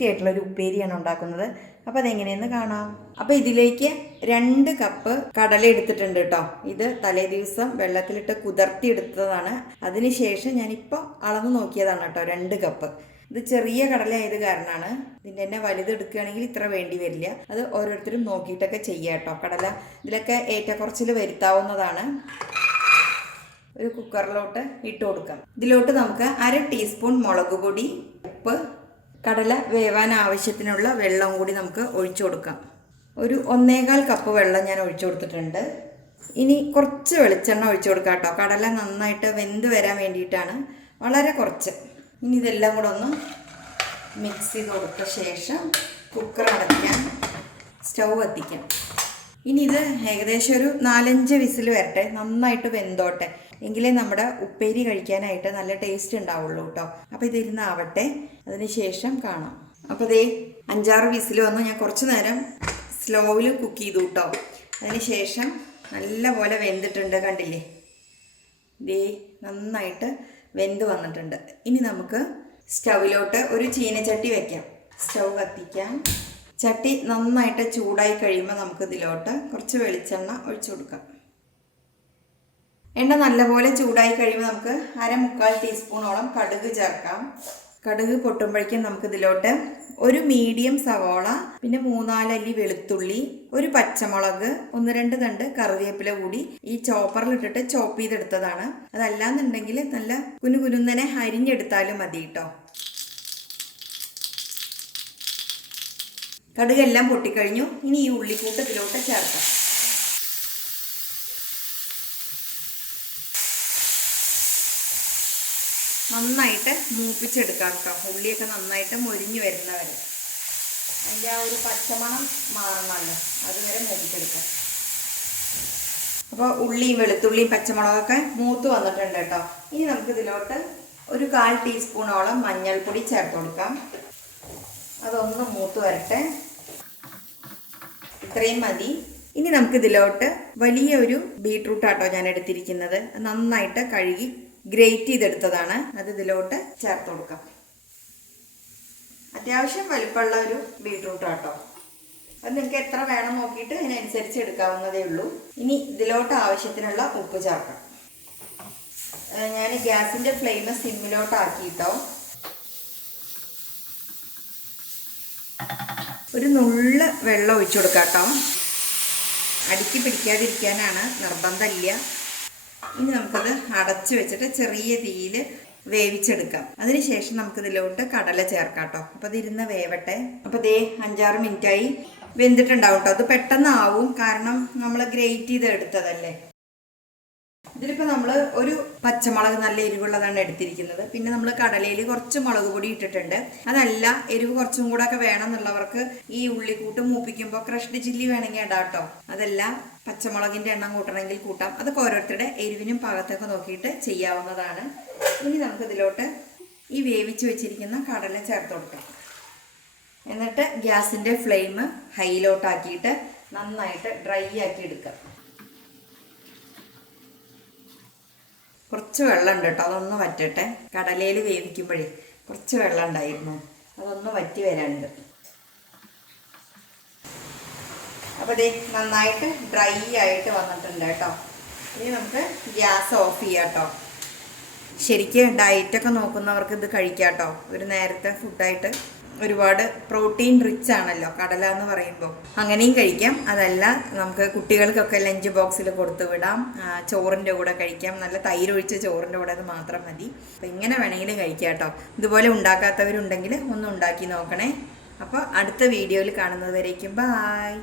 Tasty ആയിട്ടുള്ളൊരു ഉപ്പേരിയാണ് ഉണ്ടാക്കുന്നത്. അപ്പോൾ അതെങ്ങനെയെന്ന് കാണാം. അപ്പോൾ ഇതിലേക്ക് 2 കപ്പ് കടല എടുത്തിട്ടുണ്ട് കേട്ടോ. ഇത് തലേ ദിവസം വെള്ളത്തിലിട്ട് കുതിർത്തി എടുത്തതാണ്. അതിനുശേഷം ഞാനിപ്പോൾ അളന്ന് നോക്കിയതാണ് കേട്ടോ, 2 കപ്പ്. ഇത് ചെറിയ കടല ആയത് കാരണമാണ്. ഇതിൻ്റെ തന്നെ വലുത് എടുക്കുകയാണെങ്കിൽ ഇത്ര വേണ്ടി വരില്ല. അത് ഓരോരുത്തരും നോക്കിയിട്ടൊക്കെ ചെയ്യുക കേട്ടോ. കടല ഇതിലൊക്കെ ഏറ്റക്കുറച്ചിൽ വരുത്താവുന്നതാണ്. ഒരു കുക്കറിലോട്ട് ഇട്ട് കൊടുക്കാം. ഇതിലോട്ട് നമുക്ക് 1/2 ടീസ്പൂൺ മുളക് പൊടി, ഉപ്പ്, കടല വേവാൻ ആവശ്യത്തിനുള്ള വെള്ളം കൂടി നമുക്ക് ഒഴിച്ചു കൊടുക്കാം. ഒരു 1.25 കപ്പ് വെള്ളം ഞാൻ ഒഴിച്ചു കൊടുത്തിട്ടുണ്ട്. ഇനി കുറച്ച് വെളിച്ചെണ്ണ ഒഴിച്ചു കൊടുക്കാം കേട്ടോ. കടല നന്നായിട്ട് വെന്ത് വരാൻ വേണ്ടിയിട്ടാണ്, വളരെ കുറച്ച്. ഇനി ഇതെല്ലാം കൂടെ ഒന്ന് മിക്സ് ചെയ്ത് കൊടുത്ത ശേഷം കുക്കർ അടയ്ക്കാം, സ്റ്റൗ കത്തിക്കാം. ഇനി ഇത് ഏകദേശം ഒരു 4-5 വിസിൽ വരട്ടെ, നന്നായിട്ട് വെന്തോട്ടെ. എങ്കിലേ നമ്മുടെ ഉപ്പേരി കഴിക്കാനായിട്ട് നല്ല ടേസ്റ്റ് ഉണ്ടാവുള്ളൂ കേട്ടോ. അപ്പോൾ ഇതിരുന്നാവട്ടെ, അതിന് ശേഷം കാണാം. അപ്പോൾ ഇതേ 5-6 വിസിൽ വന്നു. ഞാൻ കുറച്ച് നേരം സ്ലോവിൽ കുക്ക് ചെയ്തു കേട്ടോ. അതിന് ശേഷം നല്ല പോലെ വെന്തിട്ടുണ്ട്, കണ്ടില്ലേ? ഇതേ നന്നായിട്ട് വെന്ത് വന്നിട്ടുണ്ട്. ഇനി നമുക്ക് സ്റ്റൗവിലോട്ട് ഒരു ചീനച്ചട്ടി വയ്ക്കാം. സ്റ്റൗ കത്തിക്കാം. ചട്ടി നന്നായിട്ട് ചൂടായി കഴിയുമ്പോൾ നമുക്ക് ഇതിലോട്ട് കുറച്ച് വെളിച്ചെണ്ണ ഒഴിച്ചു കൊടുക്കാം. എണ്ണ നല്ലപോലെ ചൂടായി കഴിയുമ്പോൾ നമുക്ക് 1/4 ടീസ്പൂണോളം കടുക് ചേർക്കാം. കടുക് പൊട്ടുമ്പോഴേക്കും നമുക്ക് ഇതിലോട്ട് ഒരു മീഡിയം സവാള, പിന്നെ 3-4 അല്ലി വെളുത്തുള്ളി, ഒരു പച്ചമുളക്, 1-2 തണ്ട് കറിവേപ്പില കൂടി ഈ ചോപ്പറിലിട്ടിട്ട് ചോപ്പ് ചെയ്തെടുത്തതാണ്. അതല്ലാന്നുണ്ടെങ്കിൽ നല്ല കുനുകുനുന്നനെ അരിഞ്ഞെടുത്താലും മതി കേട്ടോ. കടുകെല്ലാം പൊട്ടിക്കഴിഞ്ഞു. ഇനി ഈ ഉള്ളിക്കൂട്ട് ഇതിലോട്ട് ചേർക്കാം. നന്നായിട്ട് മൂപ്പിച്ചെടുക്കാം കേട്ടോ. ഉള്ളിയൊക്കെ നന്നായിട്ട് മൊരിഞ്ഞു വരുന്നവരെ, അതിൻ്റെ ആ ഒരു പച്ചമണം മാറണമല്ലോ, അതുവരെ മൂപ്പിച്ചെടുക്കാം. അപ്പോൾ ഉള്ളിയും വെളുത്തുള്ളിയും പച്ചമുളകൊക്കെ മൂത്ത് വന്നിട്ടുണ്ട് കേട്ടോ. ഇനി നമുക്ക് ഇതിലോട്ട് ഒരു 1/4 ടീസ്പൂണോളം മഞ്ഞൾപ്പൊടി ചേർത്ത് കൊടുക്കാം. അതൊന്ന് മൂത്ത് വരട്ടെ, ഇത്രയും മതി. ഇനി നമുക്ക് ഇതിലോട്ട് വലിയ ഒരു ബീട്രൂട്ട് ആട്ടോ ഞാൻ എടുത്തിരിക്കുന്നത്. നന്നായിട്ട് കഴുകി ഗ്രേറ്റ് ചെയ്തെടുത്തതാണ്. അത് ഇതിലോട്ട് ചേർത്ത് കൊടുക്കാം. അത്യാവശ്യം വലുപ്പമുള്ള ഒരു ബീട്രൂട്ട് ആട്ടോ. അത് നിങ്ങൾക്ക് എത്ര വേണം നോക്കിയിട്ട് അതിനനുസരിച്ച് എടുക്കാവുന്നതേ ഉള്ളൂ. ഇനി ഇതിലോട്ട് ആവശ്യത്തിനുള്ള ഉപ്പ് ചേർക്കാം. ഞാൻ ഗ്യാസിൻ്റെ ഫ്ലെയിം സിമ്മിലോട്ടാക്കിയിട്ടോ. ഒരു നുള്ള് വെള്ളം ഒഴിച്ചു കൊടുക്കാം കേട്ടോ. അടുക്കി പിടിക്കാതിരിക്കാനാണ്, നിർബന്ധമില്ല. ഇനി നമുക്കത് അടച്ചു വെച്ചിട്ട് ചെറിയ തീയിൽ വേവിച്ചെടുക്കാം. അതിനുശേഷം നമുക്കിതിലോട്ട് കടല ചേർക്കാം കേട്ടോ. അപ്പോൾ ഇതിരുന്ന് വേവട്ടെ. അപ്പോൾ ഇതേ 5-6 മിനിറ്റായി വെന്തിട്ടുണ്ടാവും കേട്ടോ. അത് പെട്ടെന്നാവും, കാരണം നമ്മൾ ഗ്രേറ്റ് ചെയ്ത് എടുത്തതല്ലേ. ഇതിലിപ്പോൾ നമ്മൾ ഒരു പച്ചമുളക് നല്ല എരിവുള്ളതാണ് എടുത്തിരിക്കുന്നത്. പിന്നെ നമ്മൾ കടലയിൽ കുറച്ച് മുളക് പൊടി ഇട്ടിട്ടുണ്ട്. അതല്ല, എരിവ് കുറച്ചും കൂടെ ഒക്കെ വേണമെന്നുള്ളവർക്ക് ഈ ഉള്ളിക്കൂട്ട് മൂപ്പിക്കുമ്പോൾ ക്രഷ്ഡ് ചില്ലി വേണമെങ്കിൽ ഇടാം കേട്ടോ. അതല്ല, പച്ചമുളകിൻ്റെ എണ്ണം കൂട്ടണമെങ്കിൽ കൂട്ടാം. അതൊക്കെ ഓരോരുത്തരുടെ എരിവിനും പാകത്തൊക്കെ നോക്കിയിട്ട് ചെയ്യാവുന്നതാണ്. ഇനി നമുക്കിതിലോട്ട് ഈ വേവിച്ച് വെച്ചിരിക്കുന്ന കടല ചേർത്ത് കൊടുക്കാം. എന്നിട്ട് ഗ്യാസിൻ്റെ ഫ്ലെയിം ഹൈയിലോട്ടാക്കിയിട്ട് നന്നായിട്ട് ഡ്രൈ ആക്കി എടുക്കാം. കുറച്ച് വെള്ളം ഉണ്ട് കേട്ടോ, അതൊന്ന് വറ്റട്ടെ. കടലയിൽ വേവിക്കുമ്പോഴേ കുറച്ച് വെള്ളം ഉണ്ടായിരുന്നു, അതൊന്ന് വറ്റി വരാനുണ്ട്. അപ്പോൾ ഇത് നന്നായിട്ട് ഡ്രൈ ആയിട്ട് വന്നിട്ടുണ്ട് കേട്ടോ. ഇനി നമുക്ക് ഗ്യാസ് ഓഫ് ചെയ്യാം കേട്ടോ. ശരിക്കും ഡയറ്റൊക്കെ നോക്കുന്നവർക്ക് ഇത് കഴിക്കാം കേട്ടോ. ഒരു നേരത്തെ ഫുഡായിട്ട് ഒരുപാട് പ്രോട്ടീൻ റിച്ച് ആണല്ലോ കടല എന്ന് പറയുമ്പോൾ, അങ്ങനെയും കഴിക്കാം. അതല്ല, നമുക്ക് കുട്ടികൾക്കൊക്കെ ലഞ്ച് ബോക്സിൽ കൊടുത്തു വിടാം, ചോറിൻ്റെ കൂടെ കഴിക്കാം. നല്ല തൈരൊഴിച്ച ചോറിൻ്റെ കൂടെ അത് മാത്രം മതി. അപ്പോൾ ഇങ്ങനെ വേണമെങ്കിലും കഴിക്കാം കേട്ടോ. ഇതുപോലെ ഉണ്ടാക്കാത്തവരുണ്ടെങ്കിൽ ഒന്ന് ഉണ്ടാക്കി നോക്കണേ. അപ്പോൾ അടുത്ത വീഡിയോയിൽ കാണുന്നത് വരേക്കും ബായ്.